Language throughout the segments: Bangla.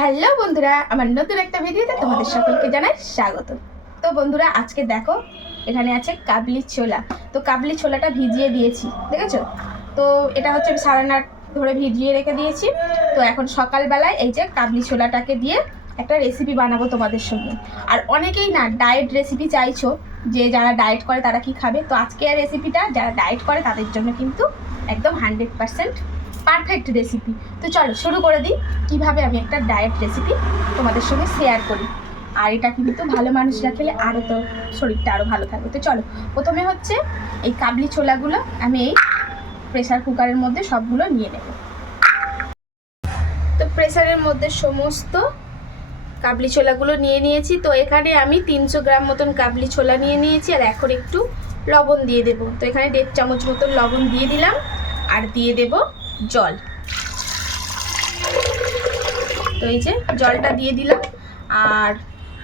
হ্যালো বন্ধুরা, আমার নতুন একটা ভিডিওতে তোমাদের সকলকে জানাই স্বাগত। তো বন্ধুরা, আজকে দেখো এখানে আছে কাবলি ছোলা। তো কাবলি ছোলাটা ভিজিয়ে দিয়েছি, দেখেছো? তো এটা হচ্ছে আমি সারা রাত ধরে ভিজিয়ে রেখে দিয়েছি। তো এখন সকালবেলায় এই যে কাবলি ছোলাটাকে দিয়ে একটা রেসিপি বানাবো তোমাদের সঙ্গে। আর অনেকেই না ডায়েট রেসিপি চাইছো, যে যারা ডায়েট করে তারা কি খাবে। তো আজকে এই রেসিপিটা যারা ডায়েট করে তাদের জন্য কিন্তু একদম 100% পারফেক্ট রেসিপি। তো চলো শুরু করে দিই কীভাবে আমি একটা ডায়েট রেসিপি তোমাদের সঙ্গে শেয়ার করি। আর এটা কিন্তু ভালো মানুষরা খেলে আরও তো শরীরটা আরও ভালো থাকবে। তো চলো, প্রথমে হচ্ছে এই কাবলি ছোলাগুলো আমি এই প্রেসার কুকারের মধ্যে সবগুলো নিয়ে নেব। তো প্রেসারের মধ্যে সমস্ত কাবলি ছোলাগুলো নিয়ে নিয়েছি। তো এখানে আমি 300 গ্রাম মতন কাবলি ছোলা নিয়ে নিয়েছি। আর এখন একটু লবণ দিয়ে দেব। তো এখানে 1.5 চামচ মতন লবণ দিয়ে দিলাম, আর দিয়ে দেব জল। তো এই যে জলটা দিয়ে দিলাম। আর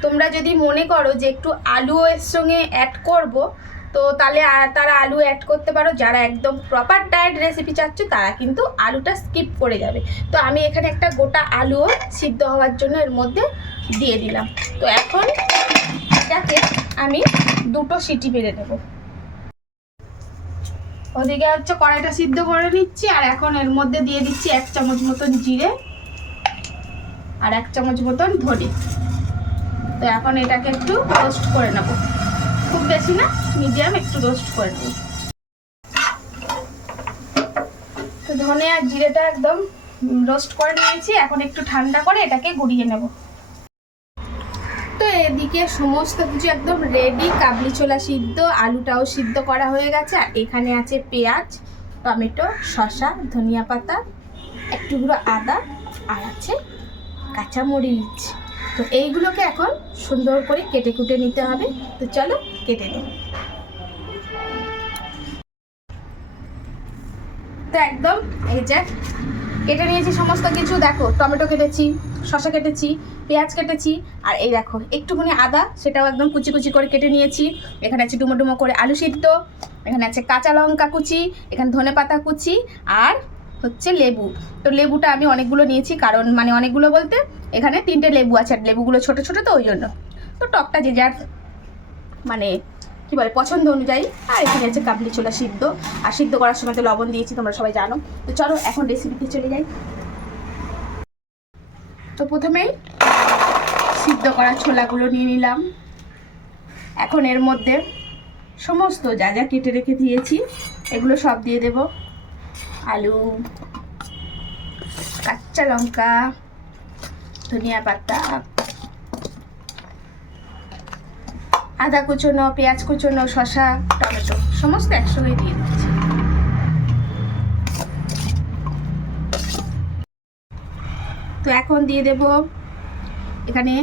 তোমরা যদি মনে করো যে একটু আলু এর সঙ্গে অ্যাড করব, তো তাহলে তারা আলু অ্যাড করতে পারো। যারা একদম প্রপার ডায়েট রেসিপি চাচ্ছ তারা কিন্তু আলুটা স্কিপ করে যাবে। তো আমি এখানে একটা গোটা আলুও সিদ্ধ হওয়ার জন্য এর মধ্যে দিয়ে দিলাম। তো এখন এটাকে আমি 2টো সিটি মেরে নেব। ওদিকে হচ্ছে কড়াইটা সিদ্ধ করে নিচ্ছি। আর এখন এর মধ্যে দিয়ে দিচ্ছি 1 চামচ মতন জিরে আর 1 চামচ মতন ধনে। তো এখন এটাকে একটু রোস্ট করে নেব, খুব বেশি না, মিডিয়াম একটু রোস্ট করে নেব। তো ধনে আর জিরেটা একদম রোস্ট করে নিয়েছি। এখন একটু ঠান্ডা করে এটাকে গুঁড়িয়ে নেব। তো এদিকে সমস্ত কিছু একদম রেডি। কাবলি ছোলা সিদ্ধ, আলুটাও সিদ্ধ করা হয়ে গেছে। আর এখানে আছে পেঁয়াজ, টমেটো, শসা, ধনিয়া পাতা, একটু গুঁড়ো আদা, আর আছে কাঁচামরিচ। তো এইগুলোকে এখন সুন্দর করে কেটে কুটে নিতে হবে। তো চলো কেটে নিই। তো একদম এই যে কেটে নিয়েছি সমস্ত কিছু। দেখো, টমেটো কেটেছি, শসা কেটেছি, পেঁয়াজ কেটেছি, আর এই দেখো একটুখানি আদা, সেটাও একদম কুচি কুচি করে কেটে নিয়েছি। এখানে আছে ডুমো ডুমো করে আলু সিদ্ধ, এখানে আছে কাঁচা লঙ্কা কুচি, এখানে ধনে পাতা কুচি, আর হচ্ছে লেবু। তো লেবুটা আমি অনেকগুলো নিয়েছি, কারণ মানে অনেকগুলো বলতে এখানে 3টে লেবু আছে। আর লেবুগুলো ছোটো ছোটো, তো ওই জন্য। তো টকটা যে যার মানে কী বলে পছন্দ অনুযায়ী। আর এখানে আছে কাবলি ছোলা সিদ্ধ, আর সিদ্ধ করার সময় তো লবণ দিয়েছি, তোমরা সবাই জানো। তো চলো এখন রেসিপিতে চলে যাই। তো প্রথমেই সিদ্ধ করা ছোলাগুলো নিয়ে নিলাম। এখন এর মধ্যে সমস্ত যা যা কেটে রেখে দিয়েছি এগুলো সব দিয়ে দেব। আলু, কাঁচা লঙ্কা, ধনিয়া পাতা, আদা কুচোনো, পেঁয়াজ কুচোনো, শসা, টমেটো সমস্ত একসঙ্গে দিয়ে দিচ্ছি। তো এখন দিয়ে দেব এখানে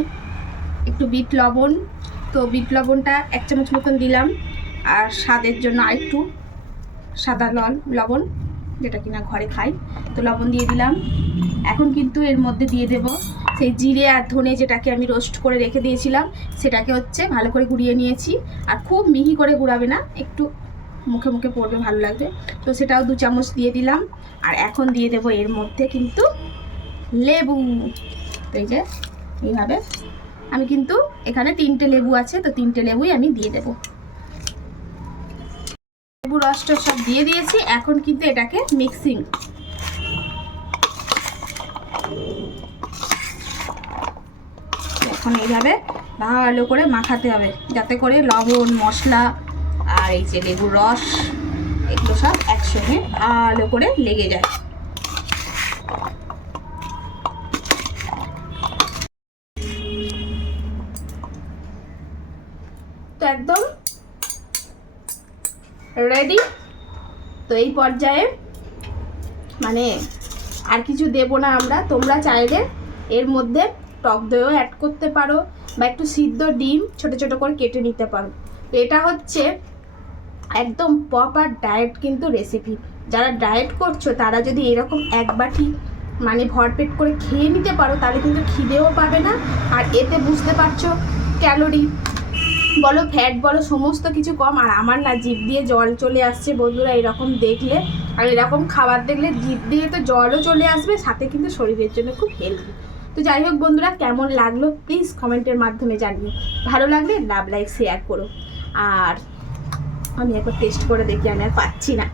একটু বিট লবণ। তো বিট লবণটা 1 চামচ মতন দিলাম। আর স্বাদের জন্য আরেকটু সাদা লবণ, যেটা কিনা ঘরে খাই, তো লবণ দিয়ে দিলাম। এখন কিন্তু এর মধ্যে দিয়ে দেব সেই জিরে আর ধনে, যেটাকে আমি রোস্ট করে রেখে দিয়েছিলাম, সেটাকে হচ্ছে ভালো করে গুঁড়িয়ে নিয়েছি। আর খুব মিহি করে গুঁড়াবে না, একটু মুখে মুখে পড়বে, ভালো লাগবে। তো সেটাও 2 চামচ দিয়ে দিলাম। আর এখন দিয়ে দেব এর মধ্যে কিন্তু লেবু। তো এই যে এইভাবে আমি কিন্তু এখানে 3টে লেবু আছে, তো 3টে লেবুই আমি দিয়ে দেব। লেবু রসটা সব দিয়ে দিয়েছি। এখন কিন্তু এটাকে মিক্সিং, এখন এইভাবে ভালো করে মাখাতে হবে, যাতে করে লবণ, মশলা আর এই যে লেবুর রস এগুলো সব একসঙ্গে ভালো করে লেগে যায়। তো একদম রেডি। তো এই পর্যায়ে মানে আর কিছু দেব না আমরা। তোমরা চাইলে এর মধ্যে টক দইও অ্যাড করতে পারো, বা একটু সিদ্ধ ডিম ছোট ছোট করে কেটে নিতে পারো। এটা হচ্ছে একদম প্রপার ডায়েট কিন্তু রেসিপি। যারা ডায়েট করছো তারা যদি এরকম এক বাটি মানে ভরপেট করে খেয়ে নিতে পারো, তাহলে কিন্তু খিদেও পাবে না। আর এতে বুঝতে পারছো ক্যালোরি বলো, ফ্যাট বলো, সমস্ত কিছু কম। আর আমার না জিভ দিয়ে জল চলে আসছে বন্ধুরা এরকম দেখলে। আর এরকম খাবার দেখলে জিভ দিয়ে তো জলও চলে আসবে, সাথে কিন্তু শরীরের জন্য খুব হেলদি। তো যাই হোক বন্ধুরা, কেমন লাগলো প্লিজ কমেন্টের মাধ্যমে জানিও। ভালো লাগলে লাভ লাইক শেয়ার করো। আর আমি একবার টেস্ট করে দেখি, আমি আর পাচ্ছি না।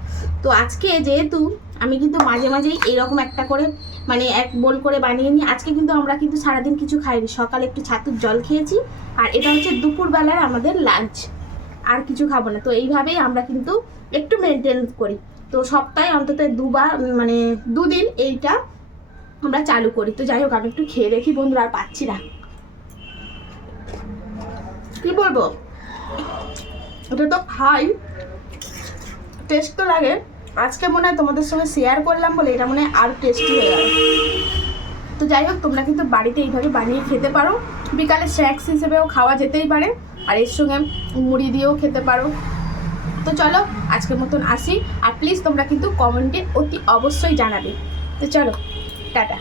তো আজকে যেহেতু আমি কিন্তু মাঝে মাঝেই এরকম একটা করে মানে এক বোল করে বানিয়ে নিই। আজকে কিন্তু আমরা কিন্তু সারাদিন কিছু খাইনি, সকালে একটু ছাতুর জল খেয়েছি, আর এটা হচ্ছে দুপুরবেলার আমাদের লাঞ্চ, আর কিছু খাবো না। তো এইভাবেই আমরা কিন্তু একটু মেনটেন করি। তো সপ্তাহে অন্তত মানে 2 দিন এইটা আমরা চালু করি। তো যাই হোক, আমি একটু খেয়ে দেখি বন্ধুরা, আর পাচ্ছি না, কি বলবো, এটা তো খাই, টেস্ট তো লাগে। আজকে মনে হয় তোমাদের সঙ্গে শেয়ার করলাম বলে এটা মনে হয় আরও টেস্টি হয়ে গেল। তো যাই হোক, তোমরা কিন্তু বাড়িতে এইভাবে বানিয়ে খেতে পারো, বিকালে স্ন্যাক্স হিসেবেও খাওয়া যেতেই পারে, আর এর সঙ্গে মুড়ি দিয়েও খেতে পারো। তো চলো আজকের মতন আসি, আর প্লিজ তোমরা কিন্তু কমেন্টে অতি অবশ্যই জানাবে। তো চলো, টাটা।